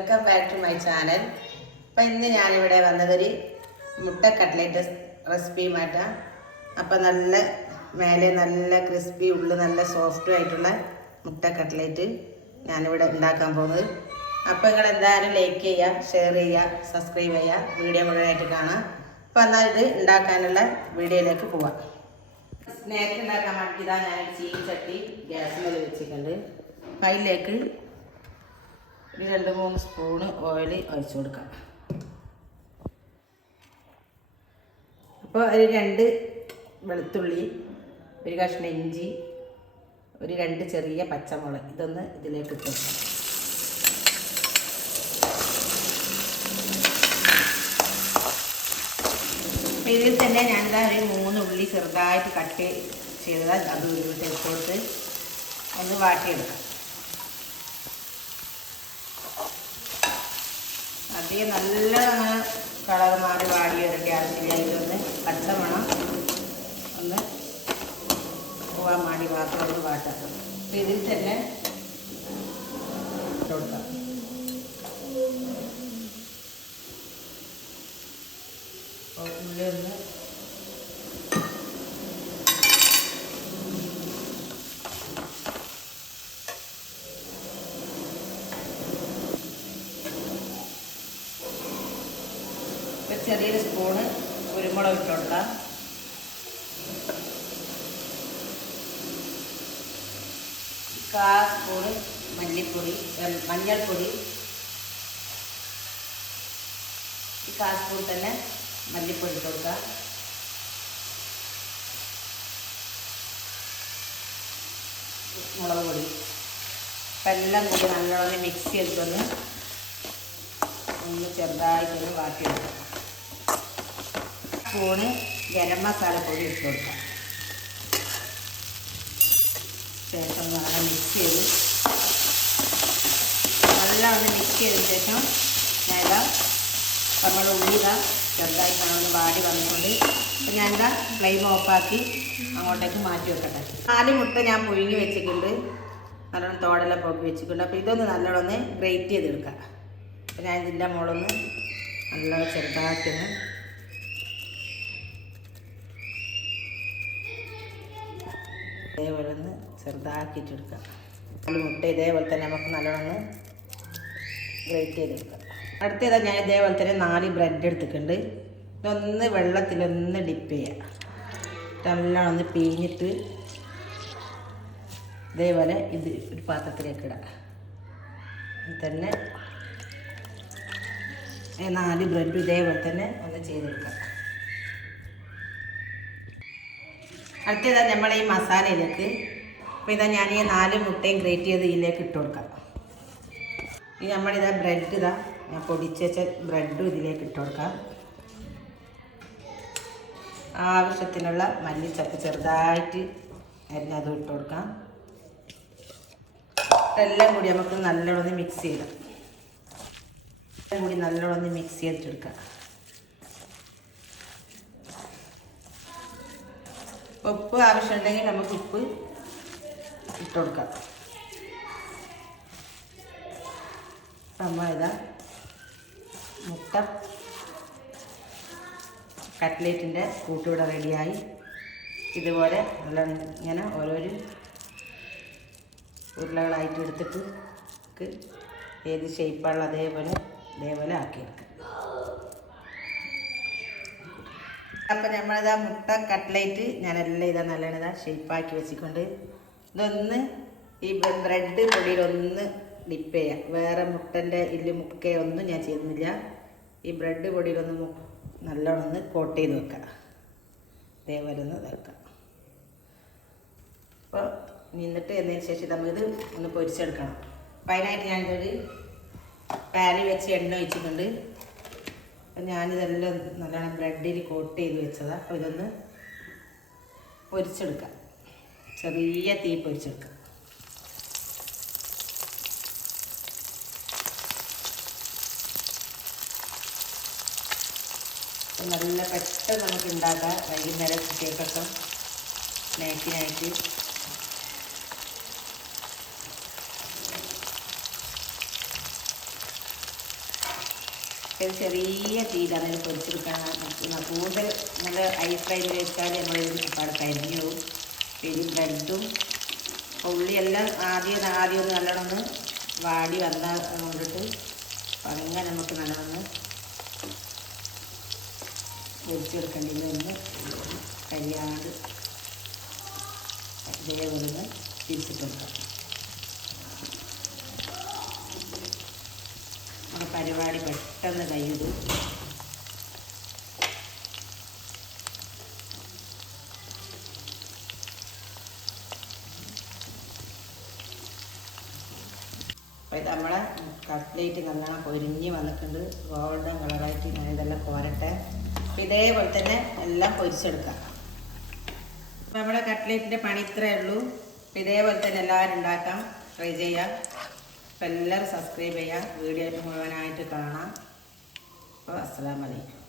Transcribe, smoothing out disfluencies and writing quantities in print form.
Welcome back to my channel. അപ്പം ഇന്ന് ഞാനിവിടെ വന്നതൊരു മുട്ട കട്ട്ലേറ്റ് റെസിപ്പിയുമായിട്ടാണ്. അപ്പം നല്ല മേലെ നല്ല ക്രിസ്പി ഉള്ളിൽ നല്ല സോഫ്റ്റും ആയിട്ടുള്ള മുട്ട കട്ട്ലേറ്റ് ഞാനിവിടെ ഉണ്ടാക്കാൻ പോകുന്നത്. അപ്പം നിങ്ങൾ എന്തായാലും ലൈക്ക് ചെയ്യുക, ഷെയർ ചെയ്യുക, സബ്സ്ക്രൈബ് ചെയ്യുക, വീഡിയോ മുഴുവനായിട്ട് കാണാം. അപ്പം എന്നാൽ ഇത് ഉണ്ടാക്കാനുള്ള വീഡിയോയിലേക്ക് പോവാം. സ്നാക്ക് ഉണ്ടാക്കാൻ വേണ്ടിയിട്ടാണ് ഞാനൊരു ചീനിച്ചട്ടി ഗ്യാസ് മേലെ വെച്ചിട്ടുണ്ട്. അപ്പം അതിലേക്ക് ഒരു 2-3 സ്പൂണ് ഓയിൽ ഒഴിച്ചു കൊടുക്കാം. അപ്പോൾ ഒരു 2 വെളുത്തുള്ളി, ഒരു കഷ്ണം ഇഞ്ചി, ഒരു 2 ചെറിയ പച്ചമുളക് ഇതൊന്ന് ഇതിലേക്ക് ഇട്ട് കൊടുക്കാം. അപ്പോൾ ഇതിൽ തന്നെ ഞാനിതാ ഒരു 3 ഉള്ളി ചെറുതായിട്ട് കട്ട് ചെയ്തത് അത് ഉരുവിട്ട് ഇട്ട് കൊടുത്ത് ഒന്ന് വാട്ടിയെടുക്കാം. അധികം നല്ല അങ്ങനെ കളർ മാറി വാടി വരേണ്ട ആവശ്യമില്ല. ഇതിലൊന്ന് പച്ചമണം ഒന്ന് പോവാൻ വേണ്ടി മാത്രം ഒന്ന് വാട്ടാം. അപ്പം ഇതിൽ തന്നെ ഇട്ട് കൊടുക്കാം. ഉള്ളി ഒന്ന് ചെറിയൊരു സ്പൂണ് കുരുമുളക് ഇട്ട് കൊടുക്കാം. സ്പൂണ് മല്ലിപ്പൊടി, മഞ്ഞൾപ്പൊടി, 1 സ്പൂൺ തന്നെ മല്ലിപ്പൊടി ഇട്ട് കൊടുക്കാം. മുളക് പൊടി അപ്പം എല്ലാം കൂടി നല്ലോണം മിക്സ് ചെയ്തിട്ടൊന്ന് ചെറുതായിട്ടൊന്ന് വാട്ടിയെടുക്കാം. സ്പൂണ് ഗരം മസാല പൊടി ഇട്ട് കൊടുക്കാം. ശേഷം നല്ല മിക്സ് ചെയ്ത് നല്ലോണം മിക്സ് ചെയ്തതിന് ശേഷം ഞാനിതാ നമ്മുടെ ഉള്ളിതാ ചെറുതായിട്ടാണ് ഒന്ന് വാടി വന്നിട്ടുണ്ട്. അപ്പം ഞാനിതാ ഫ്ലെയിം ഓഫാക്കി അങ്ങോട്ടേക്ക് മാറ്റി വെക്കട്ടെ. 4 മുട്ട ഞാൻ പുഴുങ്ങി വെച്ചിട്ടുണ്ട്, നല്ലോണം തോടെല്ലാം പൊക്കി വെച്ചിട്ടുണ്ട്. അപ്പോൾ ഇതൊന്ന് നല്ലോണം ഒന്ന് ഗ്രേറ്റ് ചെയ്തെടുക്കാം. അപ്പം ഞാൻ ഇതിൻ്റെ മുളൊന്ന് നല്ലോണം ചെറുതാക്കിയൊന്ന് ഇതേപോലെ ഒന്ന് ചെറുതാക്കിയിട്ടെടുക്കാം. 4 മുട്ട ഇതേപോലെ തന്നെ നമുക്ക് നല്ലോണം ഒന്ന് ഗ്രേറ്റ് ചെയ്തെടുക്കാം. അടുത്തതാ ഞാൻ ഇതേപോലെ തന്നെ 4 ബ്രെഡ് എടുത്തിട്ടുണ്ട്. ഇതൊന്ന് വെള്ളത്തിലൊന്ന് ഡിപ്പ് ചെയ്യാം. നല്ലോണം ഒന്ന് പിഴിഞ്ഞിട്ട് ഇതേപോലെ ഇത് ഒരു പാത്രത്തിലേക്ക് ഇടാം. തന്നെ 4 ബ്രെഡ് ഇതേപോലെ തന്നെ ഒന്ന് ചെയ്തെടുക്കാം. അടുത്തതാ നമ്മൾ ഈ മസാലയിലേക്ക് അപ്പോൾ ഇതാ ഞാൻ ഈ 4 മുട്ടയും ഗ്രേറ്റ് ചെയ്ത് ഇതിലേക്ക് ഇട്ട് കൊടുക്കാം. ഈ നമ്മളിതാ ബ്രെഡ് ഇതാ ഞാൻ പൊടിച്ച് വെച്ച ബ്രെഡും ഇതിലേക്ക് ഇട്ട് കൊടുക്കാം. ആവശ്യത്തിനുള്ള മല്ലിച്ചപ്പ് ചെറുതായിട്ട് അരിഞ്ഞതും ഇട്ട് കൊടുക്കാം. എല്ലാം കൂടി നമുക്ക് നല്ലോണം മിക്സ് ചെയ്യാം. എല്ലാം കൂടി നല്ലോണം മിക്സ് ചെയ്തിട്ടെടുക്കാം. ഉപ്പ് ആവശ്യമുണ്ടെങ്കിൽ നമുക്ക് ഉപ്പ് ഇട്ട് കൊടുക്കാം. നമ്മളിതാ മുട്ട കട്ട്ലേറ്റിൻ്റെ കൂട്ടിവിടെ റെഡിയായി. ഇതുപോലെ നല്ല ഇങ്ങനെ ഓരോരോ ഉരുളകളായിട്ട് എടുത്തിട്ട് ഏത് ഷേപ്പാണ് അതേപോലെ ആക്കിയെടുക്കാം. അപ്പം നമ്മളിതാ മുട്ട കട്ട്ലേറ്റ് ഞാനെല്ലാം ഇതാ നല്ലോണം ഷേപ്പാക്കി വെച്ചിട്ടുണ്ട്. ഇതൊന്ന് ഈ ബ്രെഡ് പൊടിയിലൊന്ന് ഡിപ്പ് ചെയ്യാം. വേറെ മുട്ടൻ്റെ മുക്കയൊന്നും ഞാൻ ചെയ്യുന്നില്ല. ഈ ബ്രെഡ് പൊടിയിലൊന്ന് നല്ലോണം ഒന്ന് കോട്ട് ചെയ്ത് വെക്കാം. ഇതേപോലെ ഒന്ന് വെക്കാം. അപ്പോൾ നിന്നിട്ട് എന്നതിന് ശേഷം നമുക്കിത് ഒന്ന് പൊരിച്ചെടുക്കണം. അപ്പം അതിനായിട്ട് ഞാനിതൊരു പാനിൽ വെച്ച് എണ്ണ ഒഴിച്ചിട്ടുണ്ട്. അപ്പം ഞാനിതെല്ലാം നല്ലോണം ബ്രെഡിൽ കോട്ട് ചെയ്ത് വെച്ചതാണ്. അപ്പോൾ ഇതൊന്ന് പൊരിച്ചെടുക്കാം. ചെറിയ തീ പൊരിച്ചെടുക്കാം. നല്ല പെട്ടെന്ന് നമുക്ക് ഉണ്ടാക്കാം. വൈകുന്നേരം കുട്ടികൾക്കൊക്കെ സ്നാക്കിനായിട്ട് ഇത് ചെറിയ തീയിലാണ് ഇത് പൊരിച്ചെടുക്കണം. കൂടുതൽ നല്ല ഹൈ ഫ്ലെയിമിൽ വെച്ചാൽ നമ്മൾ അവിടെ കരിഞ്ഞു പോകും. പിന്നെ ബ്രെഡും ഉള്ളിയെല്ലാം ആദ്യം ഒന്ന് നല്ലോണം ഒന്ന് വാടി വന്നാൽ കൊണ്ടിട്ട് അങ്ങനെ നമുക്ക് നല്ലോണം പൊരിച്ചെടുക്കേണ്ടത് ഒന്ന് കരിയാണ്ട് ഇതേപോലെ ഒന്ന് തിരിച്ചിട്ടെടുക്കാം. നമ്മുടെ പരിപാടി പെട്ടെന്ന് കഴിയുത്. അപ്പോൾ ഇത് നമ്മളെ കട്ട്ലേറ്റ് നല്ലോണം പൊരിഞ്ഞ് വന്നിട്ടുണ്ട്. ഗോൾഡൻ കളറായിട്ട് ഞാൻ ഇതെല്ലാം കോരട്ടെ. അപ്പോൾ ഇതേപോലെ തന്നെ എല്ലാം പൊരിച്ചെടുക്കാം. അപ്പോൾ നമ്മുടെ കട്ട്ലേറ്റിൻ്റെ പണി ഇത്രയേ ഉള്ളൂ. അപ്പോൾ ഇതേപോലെ തന്നെ എല്ലാവരും ഉണ്ടാക്കാം, ട്രൈ ചെയ്യാം. അപ്പോൾ എല്ലാവരും സബ്സ്ക്രൈബ് ചെയ്യുക, വീഡിയോ മുഴുവനായിട്ട് കാണാം. അപ്പോൾ അസ്സലാമു അലൈക്കും.